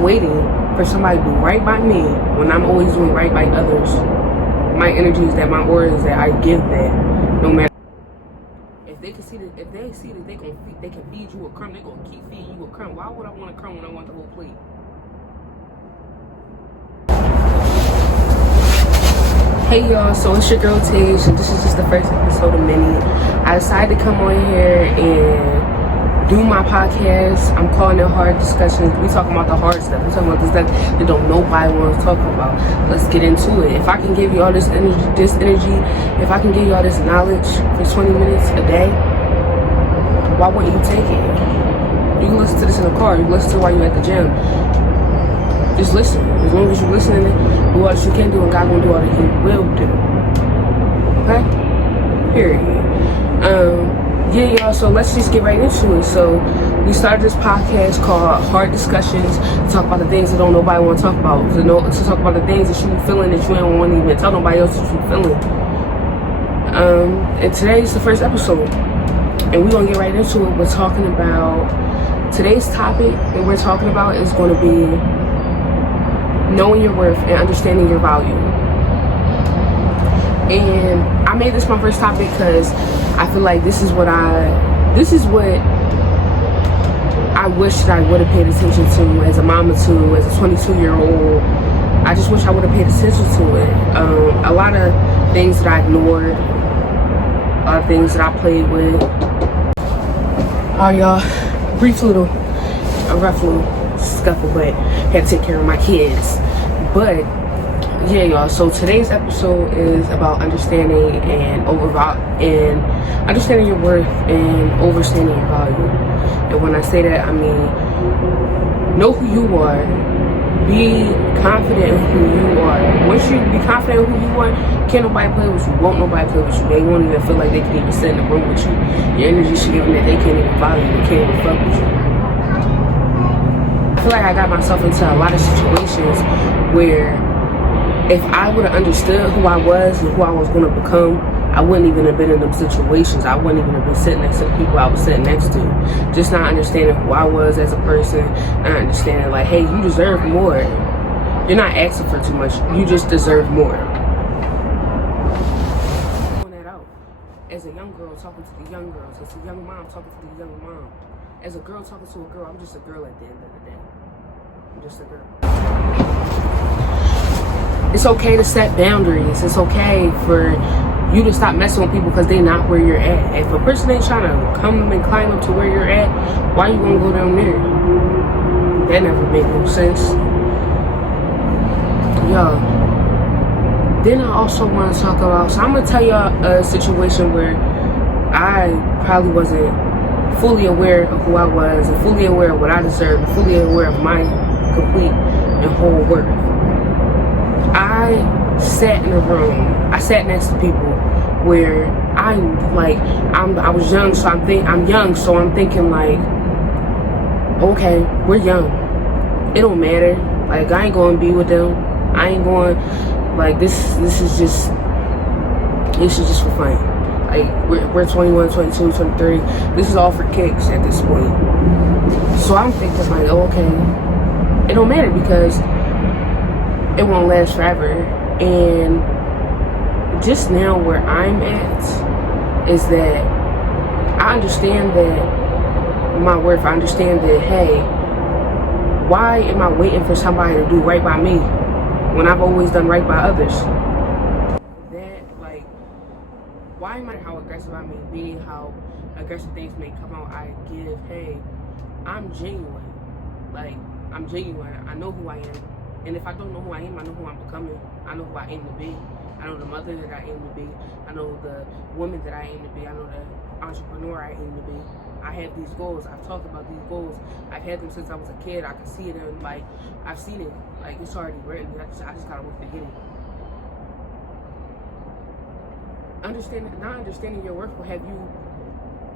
I'm waiting for somebody to do right by me when I'm always doing right by others. My energy is that, my aura is that, I give that. No matter if they can see that, if they see that they can feed you a crumb, they gonna keep feeding you a crumb. Why would I want a crumb when I want the whole plate? Hey y'all, so it's your girl Tage, and this is just the first episode of many. I decided to come on here and do my podcast. I'm calling it Hard Discussions. We talking about the hard stuff. We talking about the stuff that don't nobody want to talk about. Let's get into it. If I can give you all this energy, if I can give you all this knowledge for 20 minutes a day, why wouldn't you take it? You can listen to this in the car. You can listen to it while you're at the gym. Just listen. As long as you're listening, do all that you can do, and God will do all that He will do. Okay? Period. Yeah, y'all. So let's just get right into it. So we started this podcast called Hard Discussions to talk about the things that don't nobody want to talk about. To talk about the things that you feeling that you ain't want to even tell nobody else that you feeling. And today's the first episode, and we're gonna get right into it. We're talking about today's topic that we're talking about is going to be knowing your worth and understanding your value. And I made this my first topic because I feel like this is what I wish that I would have paid attention to as a mama to, as a 22-year-old. I just wish I would have paid attention to it. A lot of things that I ignored, a lot of things that I played with. Oh y'all, a rough little scuffle, but had to take care of my kids. But yeah, y'all, so today's episode is about understanding and understanding your worth and overstanding your value. And when I say that, I mean know who you are, be confident in who you are. Once you be confident in who you are, can't nobody play with you, won't nobody play with you. They won't even feel like they can even sit in the room with you. Your energy should give them that they can't even value you, they can't even fuck with you. I feel like I got myself into a lot of situations where if I would have understood who I was and who I was going to become, I wouldn't even have been in them situations. I wouldn't even have been sitting next to the people I was sitting next to. Just not understanding who I was as a person, not understanding like, hey, you deserve more. You're not asking for too much. You just deserve more. That out. As a young girl talking to the young girls, as a young mom talking to the young mom. As a girl talking to a girl, I'm just a girl at the end of the day. I'm just a girl. It's okay to set boundaries. It's okay for you to stop messing with people because they're not where you're at. If a person ain't trying to come and climb up to where you're at, why you gonna go down there? That never made no sense. Yo. Then I also want to talk about, so I'm gonna tell y'all a situation where I probably wasn't fully aware of who I was, and fully aware of what I deserved, and fully aware of my complete and whole worth. I sat in a room, I sat next to people where I was young, so I'm young, so I'm thinking like, okay, we're young. It don't matter. Like, I ain't going to be with them. I ain't going, like, this is just for fun. Like, we're 21, 22, 23. This is all for kicks at this point. So I'm thinking like, oh, okay, it don't matter because it won't last forever. And just now where I'm at is that I understand that my worth. I understand that, hey, why am I waiting for somebody to do right by me when I've always done right by others? Why am I how aggressive I may be, how aggressive things may come out, I give, hey, I'm genuine. Like, I'm genuine. I know who I am. And if I don't know who I am, I know who I'm becoming. I know who I aim to be. I know the mother that I aim to be. I know the woman that I aim to be. I know the entrepreneur I aim to be. I have these goals. I've talked about these goals. I've had them since I was a kid. I can see them. Like, I've seen it. Like, it's already written. I just gotta work to get it. Not understanding your worth will have you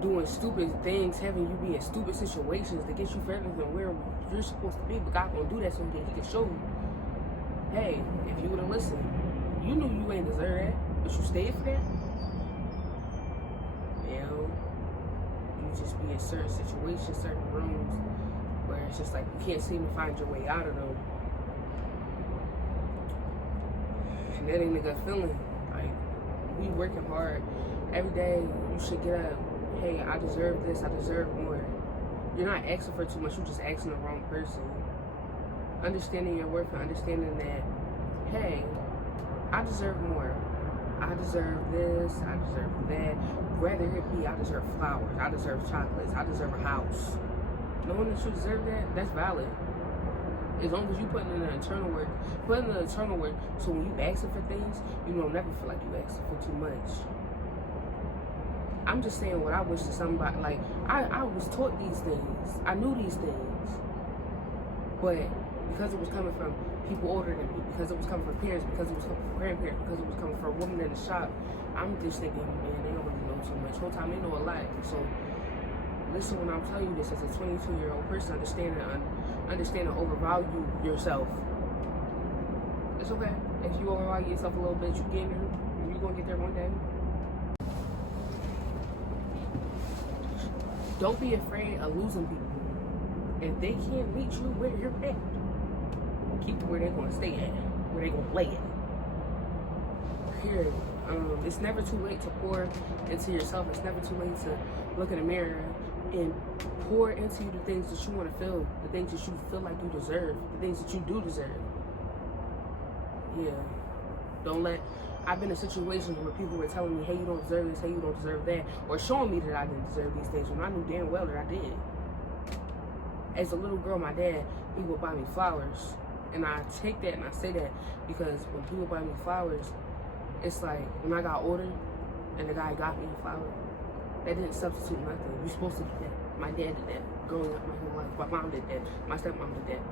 doing stupid things, having you be in stupid situations to get you further than where you're supposed to be. But God gonna do that so that He can show you, hey, if you would have listened, you knew you ain't deserve that, but you stayed for that. You just be in certain situations, certain rooms where it's just like you can't seem to find your way out of them. And that ain't a good feeling. Like, we working hard every day. You should get up. Hey, I deserve this. I deserve more. You're not asking for too much. You're just asking the wrong person. Understanding your worth and understanding that, hey, I deserve more. I deserve this. I deserve that. Whether it be, I deserve flowers. I deserve chocolates. I deserve a house. Knowing that you deserve that, that's valid. As long as you put in the internal work, so when you asking for things, you don't never feel like you asking for too much. I'm just saying what I wish to somebody. Like, I was taught these things. I knew these things. But because it was coming from people older than me, because it was coming from parents, because it was coming from grandparents, because it was coming from a woman in the shop, I'm just thinking, man, they don't really know too much. Whole time they know a lot. So listen when I'm telling you this as a 22-year-old person, understand and overvalue yourself. It's okay. If you overvalue yourself a little bit, you get there. You're going to get there one day. Don't be afraid of losing people. If they can't meet you where you're at, keep where they're going to stay at, where they're going to lay it. Period. It's never too late to pour into yourself. It's never too late to look in the mirror and pour into you the things that you want to feel, the things that you feel like you deserve, the things that you do deserve. Yeah. I've been in situations where people were telling me, hey, you don't deserve this, hey, you don't deserve that, or showing me that I didn't deserve these things when I knew damn well that I did. As a little girl, my dad, he would buy me flowers. And I take that and I say that because when he would buy me flowers, it's like when I got older and the guy got me a flower, that didn't substitute nothing. You're supposed to do that. My dad did that growing up my whole life. My mom did that. My stepmom did that.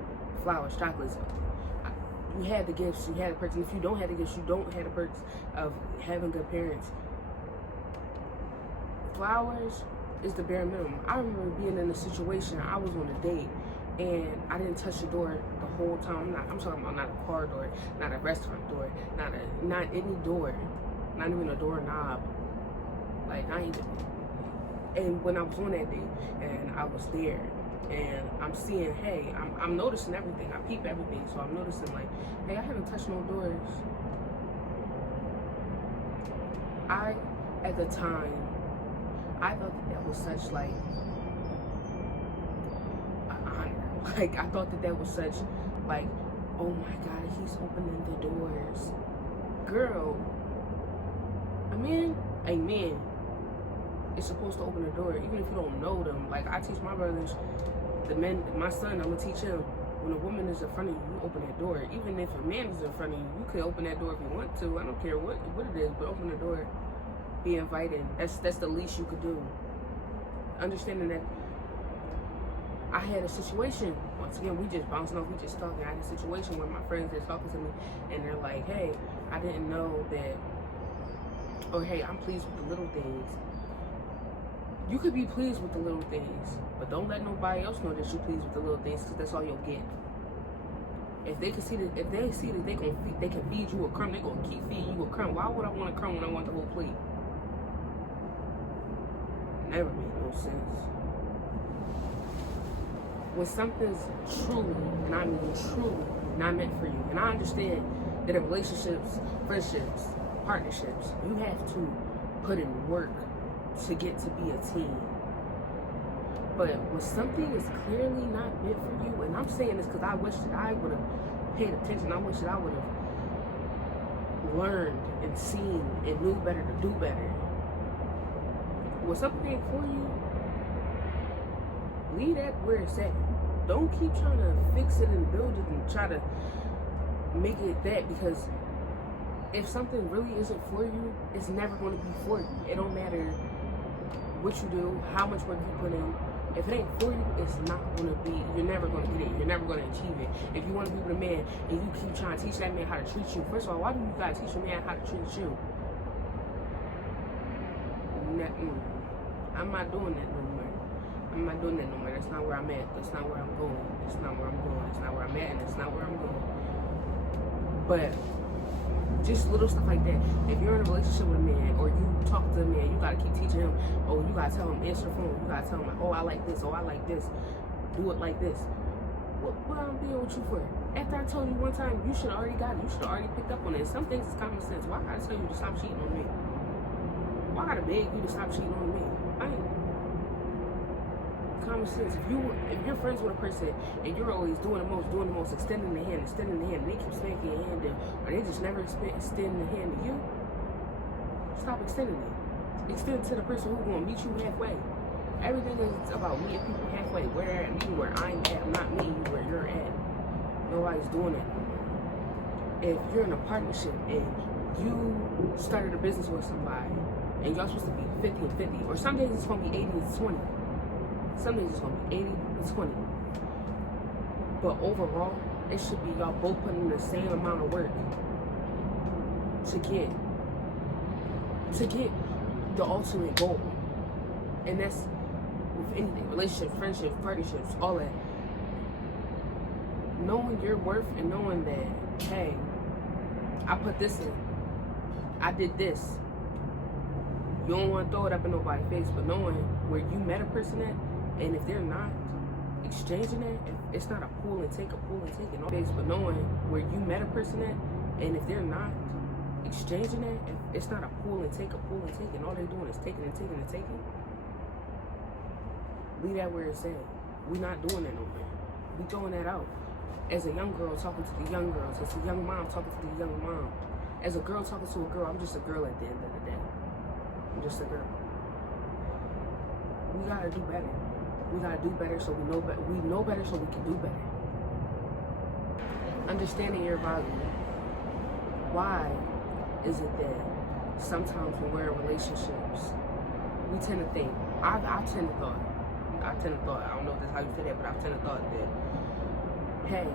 Flowers, chocolates. You had the gifts, you had the perks. And if you don't have the gifts, you don't have the perks of having good parents. Flowers is the bare minimum. I remember being in a situation, I was on a date and I didn't touch the door the whole time. I'm talking about not a car door, not a restaurant door, not any door, not even a doorknob. Like, not even. And when I was on that date and I was there and I'm seeing, hey, I'm noticing everything. I peep everything. So I'm noticing, like, hey, I haven't touched no doors. At the time, I thought that was such, like, an honor. Like, I thought that was such, like, oh my God, he's opening the doors. Girl, a man is supposed to open the door, even if you don't know them. Like, I teach my brothers, my son, I'm gonna teach him, when a woman is in front of you, you open that door. Even if a man is in front of you, you could open that door if you want to. I don't care what it is, but open the door. Be invited. That's the least you could do. Understanding that I had a situation, once again, we just bouncing off, we just talking. I had a situation where my friends, they're talking to me and they're like, hey, I didn't know that, or hey, I'm pleased with the little things. You could be pleased with the little things, but don't let nobody else know that you're pleased with the little things, because that's all you'll get. If they see that they can feed you a crumb, they're gonna keep feeding you a crumb. Why would I want a crumb when I want the whole plate? Never made no sense. When something's truly, and I mean truly, not meant for you, and I understand that in relationships, friendships, partnerships, you have to put in work to get to be a team. But when something is clearly not meant for you, and I'm saying this because I wish that I would have paid attention, I wish that I would have learned and seen and knew better to do better. When something ain't for you, leave that where it's at. Don't keep trying to fix it and build it and try to make it that, because if something really isn't for you, it's never going to be for you. It don't matter what you do, how much work you put in. If it ain't for you, it's not going to be, you're never going to get it. You're never going to achieve it. If you want to be with a man and you keep trying to teach that man how to treat you, first of all, why do you got to teach a man how to treat you? I'm not doing that no more. I'm not doing that no more. That's not where I'm at. That's not where I'm going. That's not where I'm going. That's not where I'm at, and that's not where I'm going. But just little stuff like that. If you're in a relationship with a man, or you talk to a man, you gotta keep teaching him. Oh, you gotta tell him, answer the phone. You gotta tell him, like, oh, I like this. Oh, I like this. do it like this. What I'm being with you for? After I told you one time, you should have already got it. You should have already picked up on it. Some things is common sense. Why gotta tell you to stop cheating on me? Why gotta beg you to stop cheating on me? I ain't. Common sense. If you're friends with a person and you're always doing the most, extending the hand, they keep smacking your hand in, or they just never extend the hand to you, stop extending it. Extend it to the person who's gonna meet you halfway. Everything is about meeting people halfway. Where they're at, me where I'm at. I'm not meeting you where you're at. Nobody's doing it. If you're in a partnership and you started a business with somebody and y'all supposed to be 50 and 50, or some days it's gonna be 80 and 20. Some days it's gonna be 80 and 20. But overall, it should be y'all both putting in the same amount of work to get the ultimate goal. And that's with anything, relationships, friendships, partnerships, all that. Knowing your worth and knowing that, hey, I put this in, I did this. You don't want to throw it up in nobody's face, but knowing where you met a person at, and if they're not exchanging it, if it's not a pull and take, in all face, but knowing where you met a person at, and if they're not exchanging it, if it's not a pull and take, and all they're doing is taking and taking and taking, leave that where it's at. We're not doing that no more. We throwing that out. As a young girl talking to the young girls, as a young mom talking to the young mom, as a girl talking to a girl, I'm just a girl at the end of the day. I'm just a girl. We gotta do better. We gotta do better so we know better. We know better so we can do better. Understanding your value. Why is it that sometimes when we're in relationships, we tend to think, I tend to thought, I don't know if that's how you say that, but I tend to thought that, hey,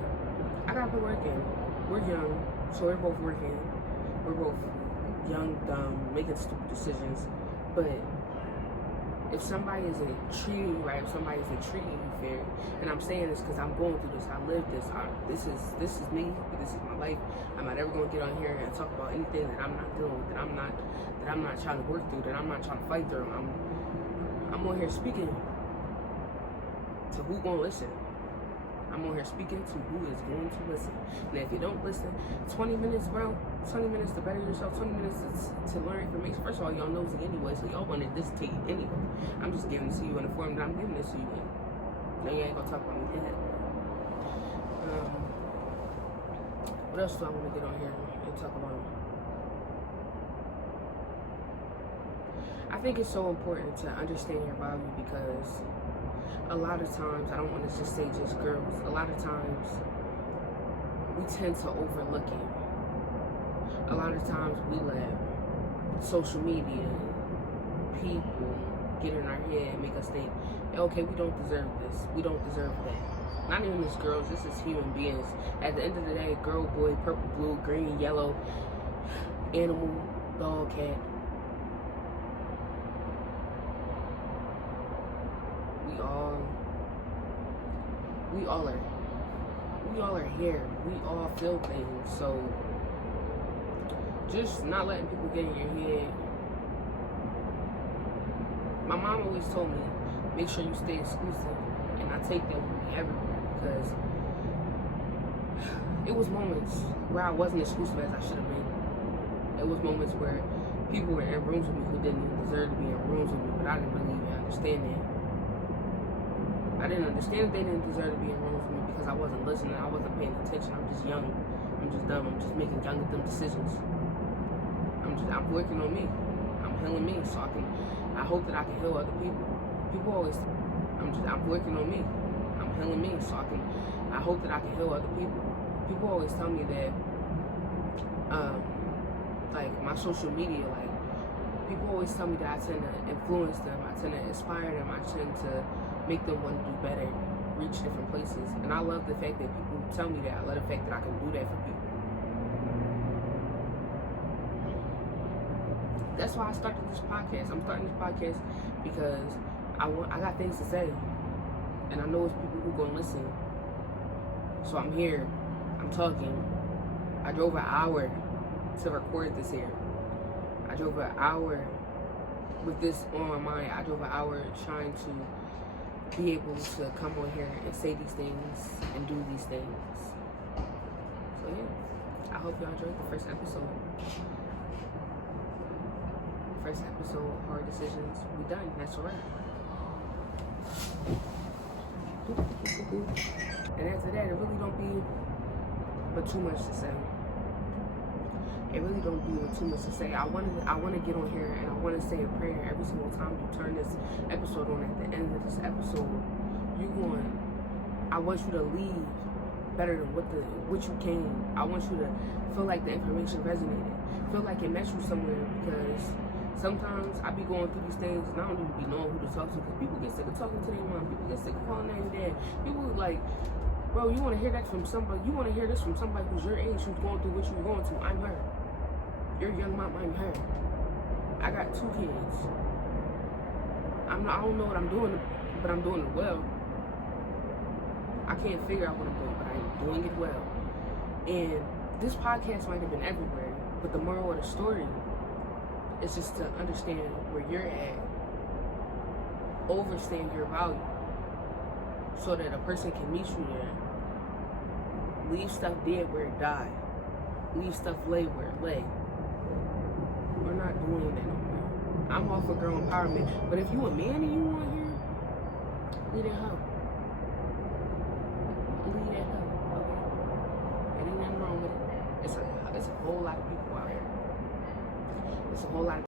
I gotta be working. We're young, so we're both working. We're both young, dumb, making stupid decisions. But if somebody isn't treating you right, if somebody isn't treating you fair, and I'm saying this because I'm going through this, I live this, this is me, this is my life. I'm not ever gonna get on here and talk about anything that I'm not dealing with, that I'm not trying to work through, that I'm not trying to fight through. I'm on here speaking to who gonna listen. I'm on here speaking to who is going to listen. And if you don't listen, 20 minutes, bro, 20 minutes to better yourself, 20 minutes to learn information. First of all, y'all nosy anyway, so y'all wanted this to you anyway. I'm just giving it to you in the form that I'm giving this to you in. Now you ain't gonna talk about me yet. What else do I want to get on here and talk about? I think it's so important to understand your value because a lot of times, I don't want to just say just girls, a lot of times we tend to overlook it. A lot of times we let social media, people get in our head and make us think, okay, we don't deserve this, we don't deserve that. Not even just girls, this is human beings. At the end of the day, girl, boy, purple, blue, green, yellow, animal, dog, cat. We all are here. We all feel things. So just not letting people get in your head. My mom always told me, make sure you stay exclusive, and I take that with me everywhere because it was moments where I wasn't exclusive as I should have been. It was moments where people were in rooms with me who didn't even deserve to be in rooms with me, but I didn't really even understand that. I didn't understand that they didn't deserve to be in rooms with me because I wasn't listening, I wasn't paying attention. I'm just young, I'm just dumb, I'm just making young dumb decisions. I'm working on me. I'm healing me so I hope that I can heal other people. People always, I'm working on me. I'm healing me so I hope that I can heal other people. People always tell me that, like my social media, like people always tell me that I tend to influence them, I tend to inspire them, I tend to make them want to do better, reach different places. And I love the fact that people tell me that. I love the fact that I can do that for people. That's why I started this podcast. I'm starting this podcast because I got things to say. And I know it's people who gonna listen. So I'm here, I'm talking. I drove an hour to record this here. I drove an hour with this on my mind. I drove an hour trying to be able to come on here and say these things and do these things. So yeah, I hope y'all enjoyed the first episode. First episode, hard decisions. We done. That's a wrap. And after that, it really don't be but too much to say. It really don't be but too much to say. I want to get on here and I want to say a prayer every single time you turn this episode on. At the end of this episode, I want you to leave better than what you came. I want you to feel like the information resonated. Feel like it met you somewhere, because sometimes I be going through these things and I don't even be knowing who to talk to, because people get sick of talking to their mom. People get sick of calling their dad. People like, bro, you want to hear that from somebody? You want to hear this from somebody who's your age, who's going through what you're going through? I'm her. Your young mom, I'm her. I got 2 kids. I don't know what I'm doing, but I'm doing it well. I can't figure out what I'm doing, but I'm doing it well. And this podcast might have been everywhere, but the moral of the story is just to understand where you're at, overstand your value, so that a person can meet you there. Leave stuff dead where it died. Leave stuff lay where it lay. We're not doing that no more. I'm all for girl empowerment, but if you a man and you want here, leave that hoe. Leave that hoe, okay? There ain't nothing wrong with it. It's a whole lot of people out here. It's a whole lot of